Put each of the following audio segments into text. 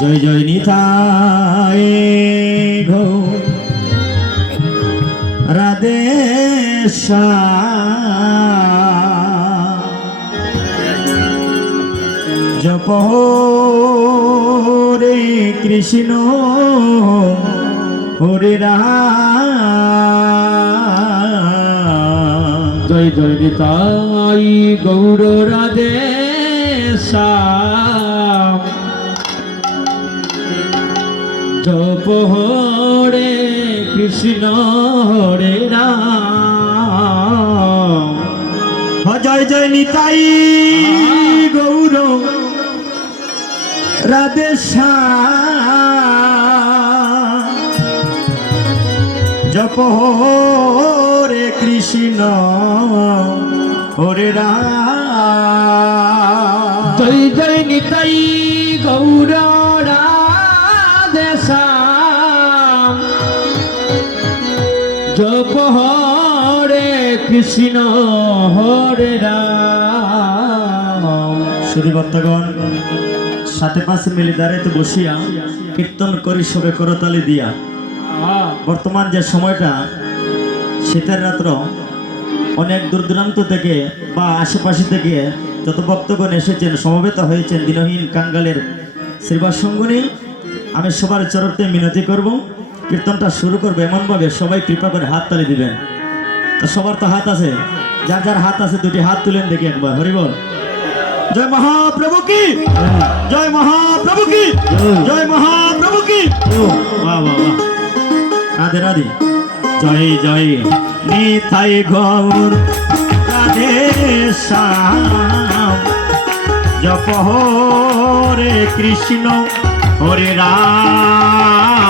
জয় জয় নিতাই গো রাধে জপ রে কৃষ্ণ হরে রাম। জয় জয় নিতাই গৌর রাধে শ্যাম জপ হরে কৃষ্ণ হরে রাম। জয় জয় নিতাই গৌর রাধে শ্যাম জপ হরে কৃষ্ণ হরে রাম। জয় জয় নিতাই গৌর রাধে শ্যাম জপ হরে কৃষ্ণ হরে রাম। শুধু ভক্তগণ সাথে পাশে মিলে দাঁড়াইতে বসিয়া কীর্তন করি সবে করতালি দিয়া। বর্তমান যে সময়টা শীতের রাত্র, অনেক দূর দূরান্ত থেকে বা আশেপাশে থেকে যত ভক্তগণ এসেছেন সমবেত হয়েছেন দিনহীন কাঙ্গালের শ্রীবাস সঙ্গনী, আমি সবার চরতে মিনতি করব, কীর্তনটা শুরু করবো এমনভাবে সবাই কৃপা করে হাত তালি দিবেন। তো সবার তো হাত আছে, যার যার হাত আছে দুটি হাত তুলেন দেখি একবার। হরিবল। জয় মহাপ্রভু কি, জয় মহাপ্রভু কি, জয় মহাপ্রভু কি। বাহ বাহ বাহ, রাধে রাধে। জয় জয় নিতাই গৌর রাধে শ্যাম জপ হরে কৃষ্ণ হরে রাম।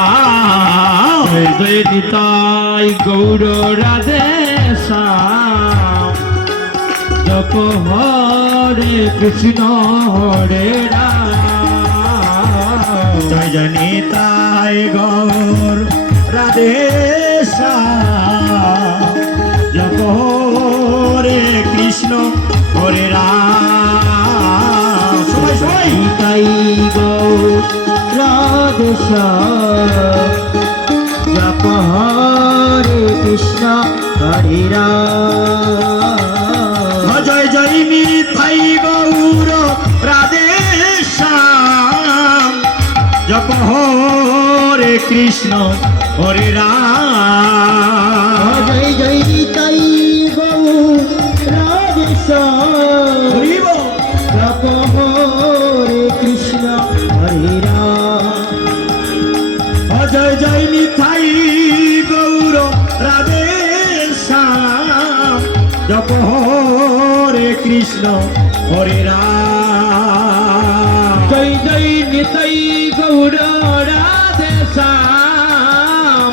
জয় জয় নিতাই গৌর রাধে শ্যাম জপ হরে কৃষ্ণ হরে রাম। জয় জয় নিতাই গৌর রাধে শ্যাম জপ হরে কৃষ্ণ হরে রাম। সবাই সবাই নিতাই গৌর রাধে শ্যাম জপ হরে কৃষ্ণ হরে রাম। জয় জয় নিতাই গৌর রাধে শ্যাম জপ হরে কৃষ্ণ হরে রাম। জয় জয় নিতাই গৌর রাধে শ্যাম জপ হরে কৃষ্ণ হরে রাম। জয় জয় নিতাই গৌর রাধে শ্যাম জপ হরে কৃষ্ণ হরে রাম। জয় জয় নিতাই গৌর রাধে শ্যাম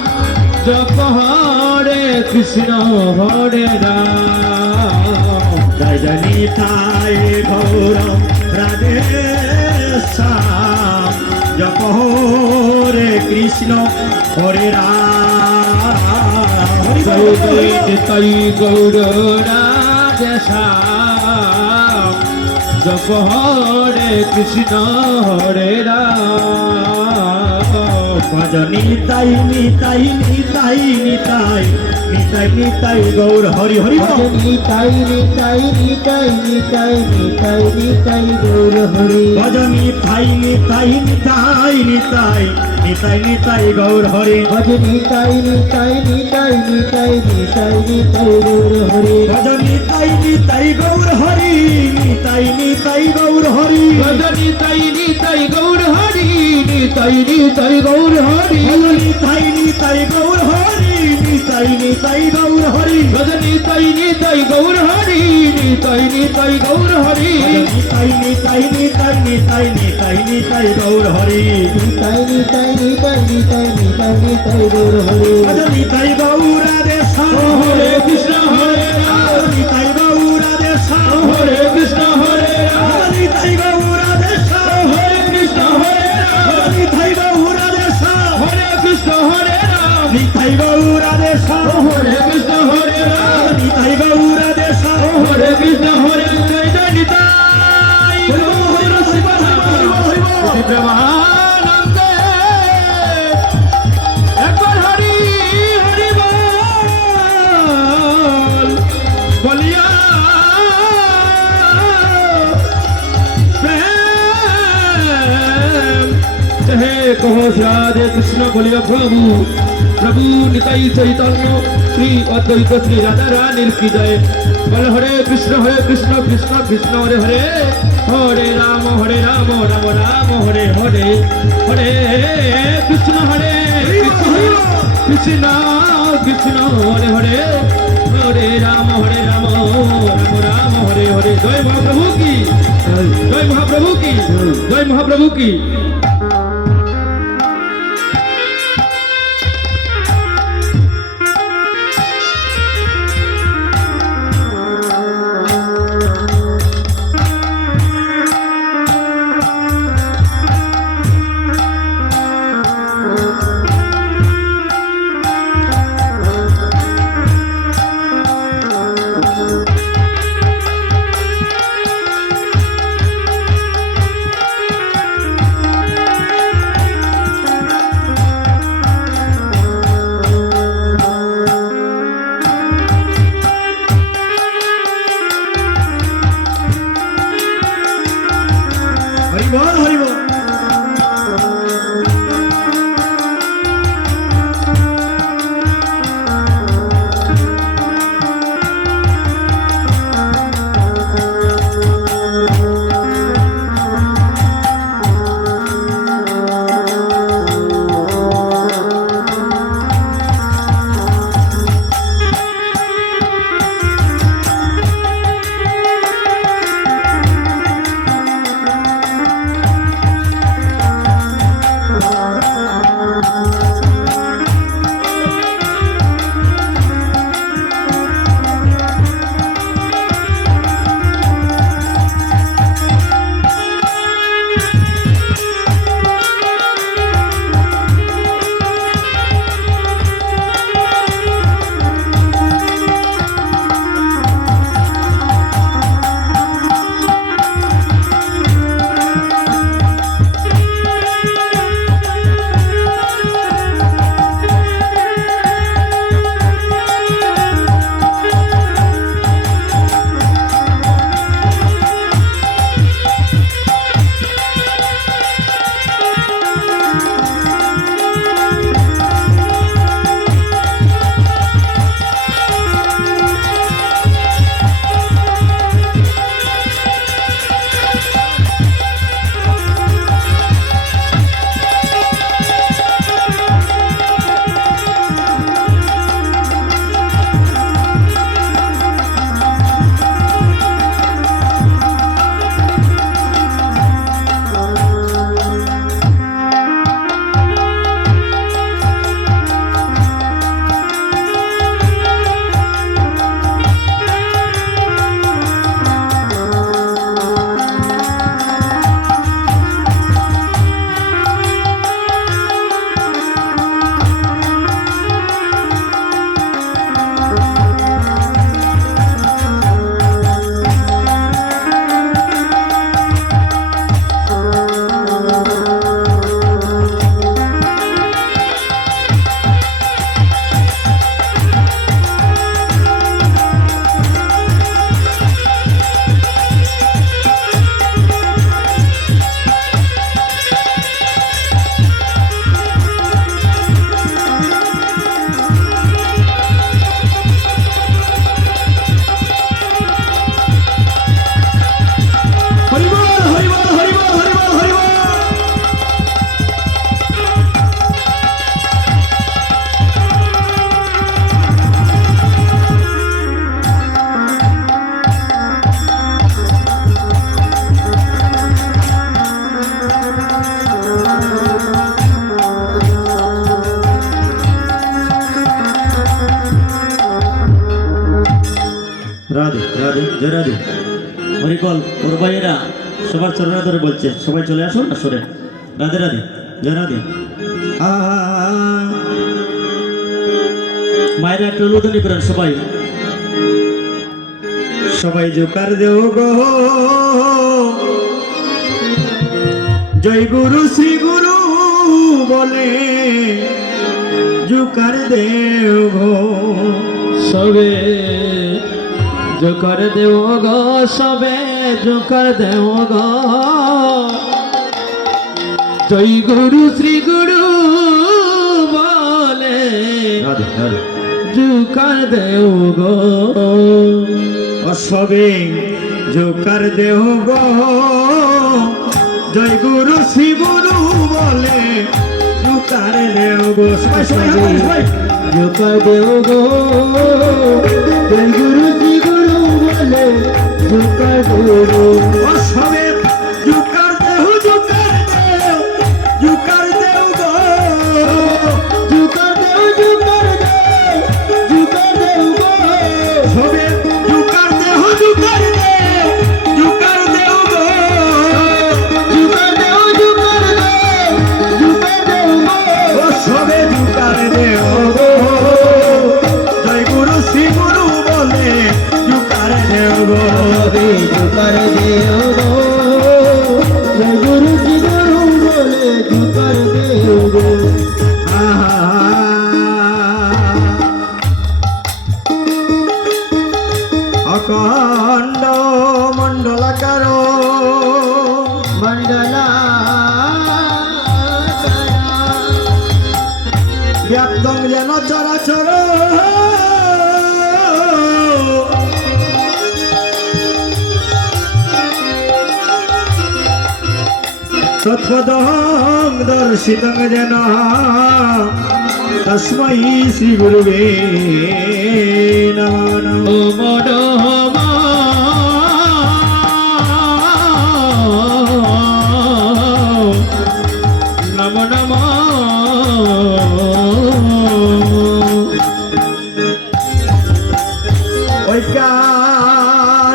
জপ হরে কৃষ্ণ হরে রাম। জয় জয় নিতাই গৌর রাধে শ্যাম জপ হরে কৃষ্ণ হরে রাম। জয় জয় নিতাই গৌর রাধে শ্যাম জপ হরে কৃষ্ণ হরে রাম। ভজ নিতাই নিতাই নিতাই নিতাই নিতাই নিতাই গৌর হরি হরি বল। নিতাই নিতাই নিতাই নিতাই নিতাই নিতাই গৌর হরি। ভজ নিতাই নিতাই নিতাই নিতাই নিতাই নিতাই গৌর হরি। ভজ নিতাই নিতাই নিতাই নিতাই নিতাই নিতাই গৌর হরি। ভজ নিতাই নিতাই গৌর হরি, নিতাই নিতাই গৌর হরি। ভজ নিতাই নিতাই গৌর হরি, নিতাই নিতাই গৌর হরি। ভজ নিতাই নিতাই গৌর হরি, নিতাই নিতাই গৌর হরি। ভজ নিতাই নিতাই গৌর হরি, নিতাই নিতাই গৌর হরি। নিতাই নিতাই নিতাই নিতাই নিতাই নিতাই গৌর হরি। নিতাই নিতাই নিতাই নিতাই নিতাই নিতাই গৌর হরি। ভজ নিতাই গৌর রাধে শ্যাম হরে কৃষ্ণ হরে রাম, নিতাই গৌর রাধে শ্যাম হরে কৃষ্ণ হরে রাম, নিতাই গৌর রাধে শ্যাম হরে কৃষ্ণ হরে রাম, নিতাই গৌর রাধে শ্যাম হরে কৃষ্ণ হরে রাম, নিতাই গৌর রাধে শ্যাম হরে কৃষ্ণ হরে রাম, নিতাই গৌর রাধে শ্যাম হরে কৃষ্ণ হরে জয় জয় নিতাই গৌর শিব শিব শিব ব্রহ্মানন্দ कहे कहो राधे कृष्ण बोलिए प्रभु प्रभु निताई चैतन्य श्री अद्वैत श्री राधा रानी की जय बोल हरे कृष्ण कृष्ण कृष्ण हरे हरे हरे राम राम राम हरे हरे हरे कृष्ण कृष्ण कृष्ण हरे हरे हरे राम राम राम हरे हरे जय महाप्रभु की जय महाप्रभु की जय महाप्रभु की हरि बोल রাধে রাধে জয় রাধে হরিকল ওর ভাইয়েরা সবার চরণে ধরে বলছে সবাই চলে আসুন না সরে রাধে রাধে জয় রাধে মায়েরা একটু উলুধ্বনি করেন সবাই সবাই জোকার দেও গো জয় গুরু শ্রী গুরু বলে জোকার দেও গো সবে জোকার দেও গো সবে জোকার দেও গো জয় গুরু শ্রী গুরু বলে রাধে রাধে জুকার দেও গো অসবে জোকার দেহ গো জয় গুরু শ্রী গুরু বলে জোকার দেহ গো সবাই সবাই সবাই সবাই জোকার দেও গো জয় গুরু শ্রী গুরু বলে জোকার দেও গো অসবে জোকার দেহ জোকার দেহ জোকার দেহ গো জোকার দেও জোকার দেও জোকার দেও গো সবে জোকার দেহ জোকার দেহ জোকার দেহ গো জোকার দেও জোকার দেও জোকার দেও গো সবে জোকার দেহ গো জয় গুরু শ্রী গুরু বলে জোকার দেহ গো সবে জোকার দেও গো জয় গুরু শ্রী গুরু বলে জোকার দেও গো অখণ্ড মণ্ডলাকার মণ্ডলা ব্যাপ্তং যেন চরাচর তৎপদং দর্শিতং যেন তস্मै শ্রী গুরুবে নমঃ ও মনোমা নম নম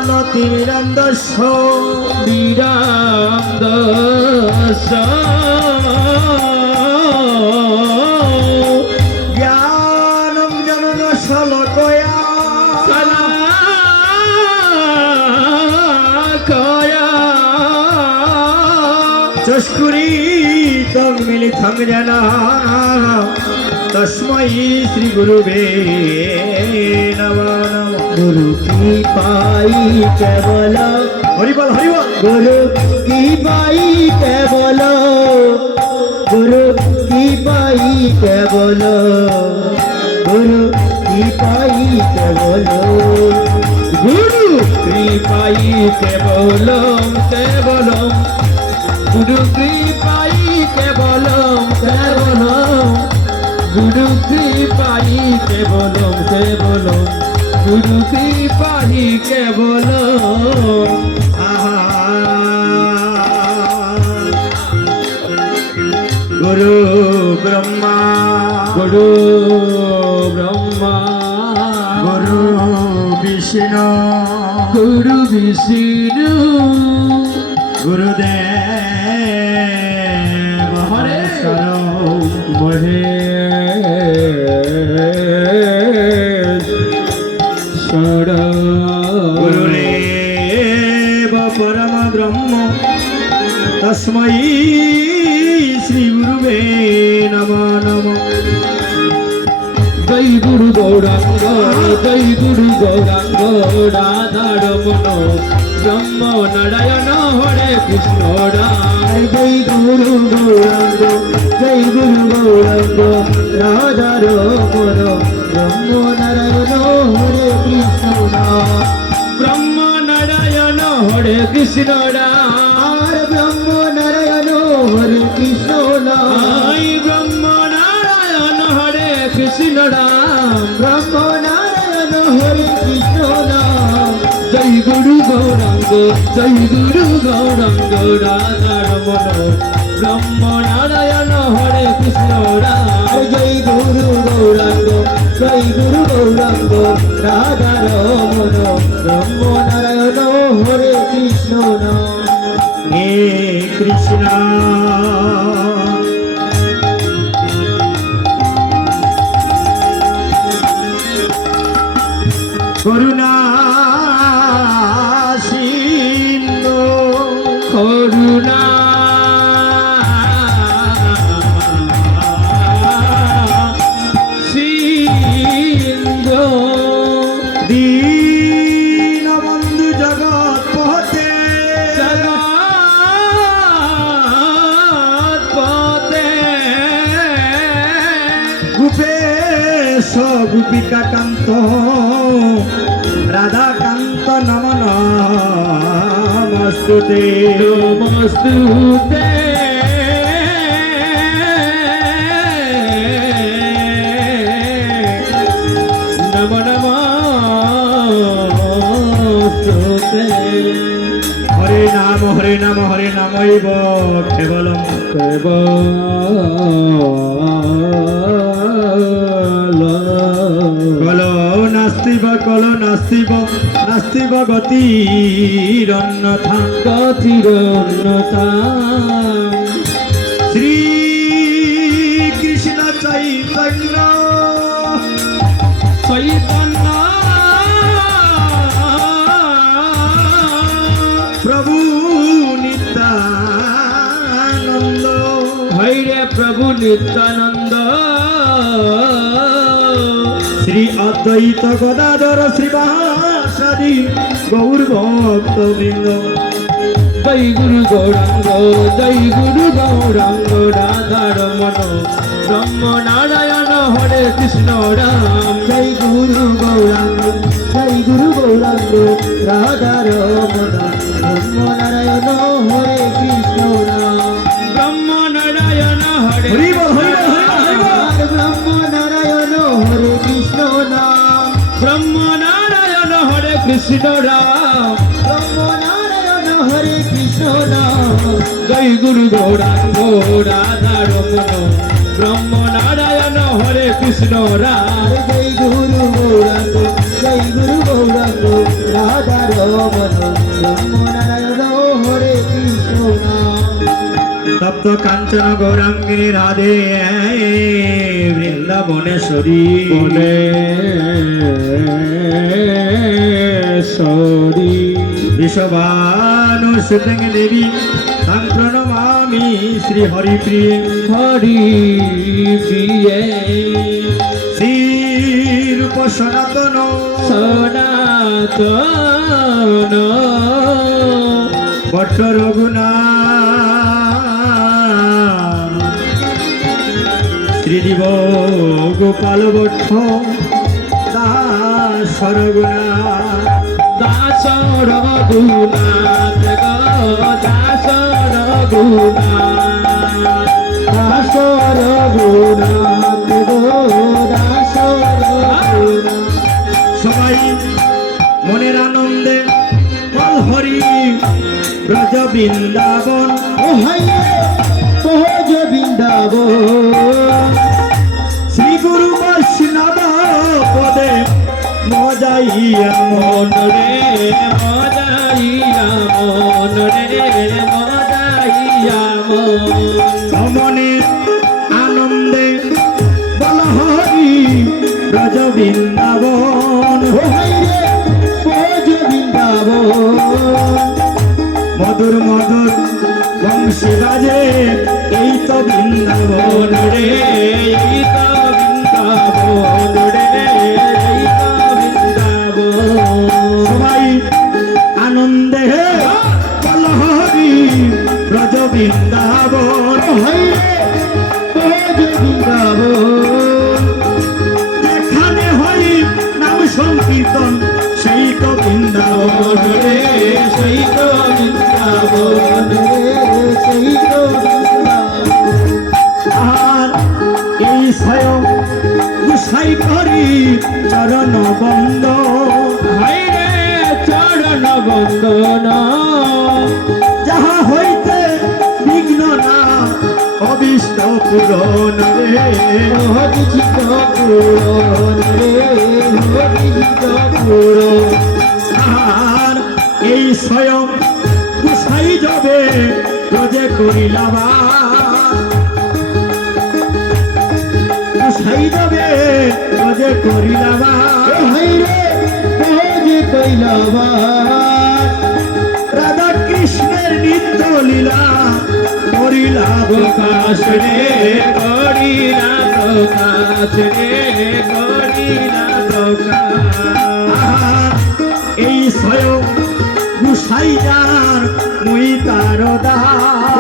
ঐকানতিরন্দস্য বিরাম দশ জ্ঞানং জনন শ্লোকয়া চস্কুরিতং মিলিতং যেন তস্मै শ্রী গুরুবে নমঃ গুরু কি পাই কেবল হরিবল হরিবল গুরু কি পাই কেবল গুরু কি পাই কেবল গুরু কি পাই কেবল গুরু কৃপাই কেবলম কেবলম গুরু কৃপাই কেবলম কেবলম গুরু কৃপাই কেবলম কেবলম গুরু কৃপাই কেবলম গুরু ব্রহ্মা গুরু ব্রহ্মা গুরু বিষ্ণু গুরু বিষ্ণু গুরুদেব হরে মহেশ্বর গুরুরেব পরম ব্রহ্ম তস্मै শ্রী গুরুবে নমঃ নমঃ জয় গুরু গৌরাঙ্গ জয় গুরু গৌরাঙ্গ রাধারমণ ব্রহ্ম নারায়ণ হরে কৃষ্ণ রাম জয় গুরু গৌরাঙ্গ জয় গুরু গৌরাঙ্গ রাধা রমণ ব্রহ্ম নারায়ণ হরে কৃষ্ণ নাম ব্রহ্ম নারায়ণ হরে কৃষ্ণ রাম আর ব্রহ্ম নারায়ণ হরে কৃষ্ণ নাম আই ব্রহ্ম নারায়ণ হরে কৃষ্ণ রাম ব্রহ্ম নারায়ণ হরে কৃষ্ণ নাম জয় গুরু গৌরাঙ্গ জয় গুরু গৌরাঙ্গ রাধারমণ ব্রহ্ম নারায়ণ হরে কৃষ্ণ রাম জয় গুরু গৌরাঙ্গ জয় গুরু গৌরাঙ্গ রাধা রমণ ব্রহ্ম নারায়ণ হরে কৃষ্ণ নাম হে কৃষ্ণ করুণা সিন্ধু করুণা সিন্ধু দীনবন্ধু কেশ গোপিকা কান্ত রাধা কান্ত নম নমস্তুতে নমস্তুতে নম নমস্তুতে হরে নাম হরে নামৈব কেবলম কলো নাস্তিব গতিরন্যথা শ্রী কৃষ্ণ চৈতন্য প্রভু নিত্যানন্দ হইরে প্রভু নিত্যানন্দ শ্রী অদ্বৈত গদাধর শ্রীবাসাদি গৌর ভক্তবৃন্দ জয় গুরু গৌরাঙ্গ রাধারমণ ব্রহ্ম নারায়ণ হরে কৃষ্ণ রাম জয় গুরু গৌরাঙ্গ রাধারমণ ব্রহ্ম নারায়ণ হরে কৃষ্ণ রাম ব্রহ্ম নারায়ণ হরে হরি বল হরি বল হরি বল ব্রহ্ম নারায়ণ হরে কৃষ্ণ নাম ব্রহ্ম নারায়ণ হরে কৃষ্ণ রাম ব্রহ্ম নারায়ণ হরে কৃষ্ণ নাম জয় গুরু গৌরাঙ্গ রাধারমণ ব্রহ্ম নারায়ণ হরে কৃষ্ণ রাম জয় গুরু গৌরাঙ্গ রাধারমণ ব্রহ্ম নারায়ণ হরে কৃষ্ণ নাম তপ্ত কাঞ্চন গৌরাঙ্গিনী রাধে বৃন্দাবনেশ্বরী সরি বিশ্ববানুসুতং দেবী তাং প্রণমামি শ্রী হরিপ্রিয়ে হরি প্রিয়ে শ্রী রূপ সনাতন সনাতন বট্ট রঘুনাথ শ্রীদেব গোপাল ভট্ট দাস রঘুনাথ দাস রঘুনাথ দাস রঘুনাথ দাস রঘুনাথ দাস রঘুনাথ সবাই মনের আনন্দে বল হরি ব্রজ বৃন্দাবন ও হাইরে সহজ বৃন্দাবন শ্রী গুরু বৈষ্ণব পদে মজাইয়া মন রে মজাইয়া মন রে মজাইয়া মন মনে আনন্দে বল হরি ব্রজ বৃন্দাবন ও হাইরে সহজ বৃন্দাবন মধুর মধুর বংশী বাজে এই তো বৃন্দাবন রে এই তো বৃন্দাবন রে এই তো বৃন্দাবন সবাই আনন্দে বল হরি ব্রজ বৃন্দাবন হইরে ব্রজ বৃন্দাবন যেখানে হরি নাম সংকীর্তন সেই তো বৃন্দাবন রে সেই তো বৃন্দাবন সেই তো আর এই স্বয়ং গুসাই করি চরণ বন্দ হইরে চরণ বন্দন যাহা হইতে বিঘ্ন না অবিষ্ট পূরণ রে অভিজিত পূরণ রে অভিজিত পূরণ আর এই স্বয়ং গুসাই যাবে রোজে করিলাবা গুসাই যাবে রোজে করিলাবা হাইরে রোজে করিলাবা রাধা কৃষ্ণের নিত্য লীলা করিলা প্রকাশ রে করিলা প্রকাশ রে করিলা প্রকাশ এই স্বয়ং গুসাই যার মুই তার দাস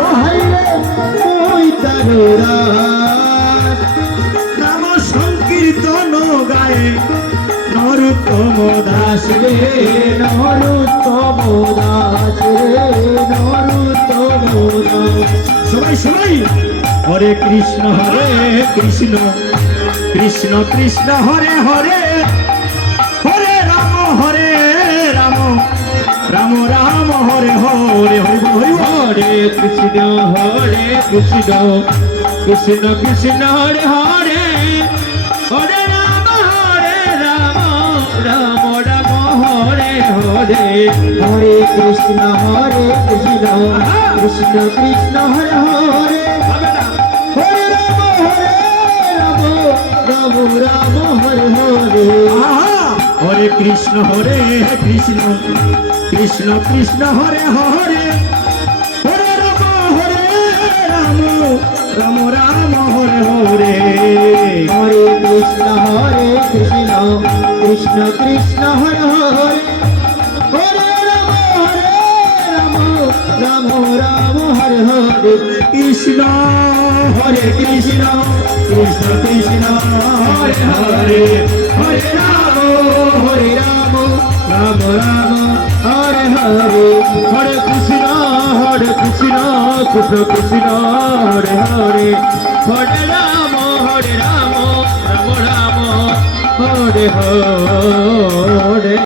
নাম সংকীর্তন দাস রে নরোত্তম দাস রে নরোত্তম দাস সবাই সবাই হরে কৃষ্ণ কৃষ্ণ কৃষ্ণ হরে হরে হরে রাম রাম রাম হরে হরে হরি হরি হরে কৃষ্ণ কৃষ্ণ কৃষ্ণ হরে হরে হরে রাম রাম রাম হরে হরে হরে কৃষ্ণ কৃষ্ণ কৃষ্ণ হরে হরে হবে না হরে রাম রাম রাম হরে হরে আহা! হরে কৃষ্ণ কৃষ্ণ কৃষ্ণ হরে হরে হরে রাম রাম রাম হরে হরে হরে কৃষ্ণ কৃষ্ণ কৃষ্ণ হরে হরে হরে রাম রাম রাম হরে হরে কৃষ্ণ কৃষ্ণ কৃষ্ণ হরে হরে হরে রাম রাম রাম হরে হরে হরে কৃষ্ণ কৃষ্ণ কৃষ্ণ হরে হরে হরে রাম রাম রাম হরে হরে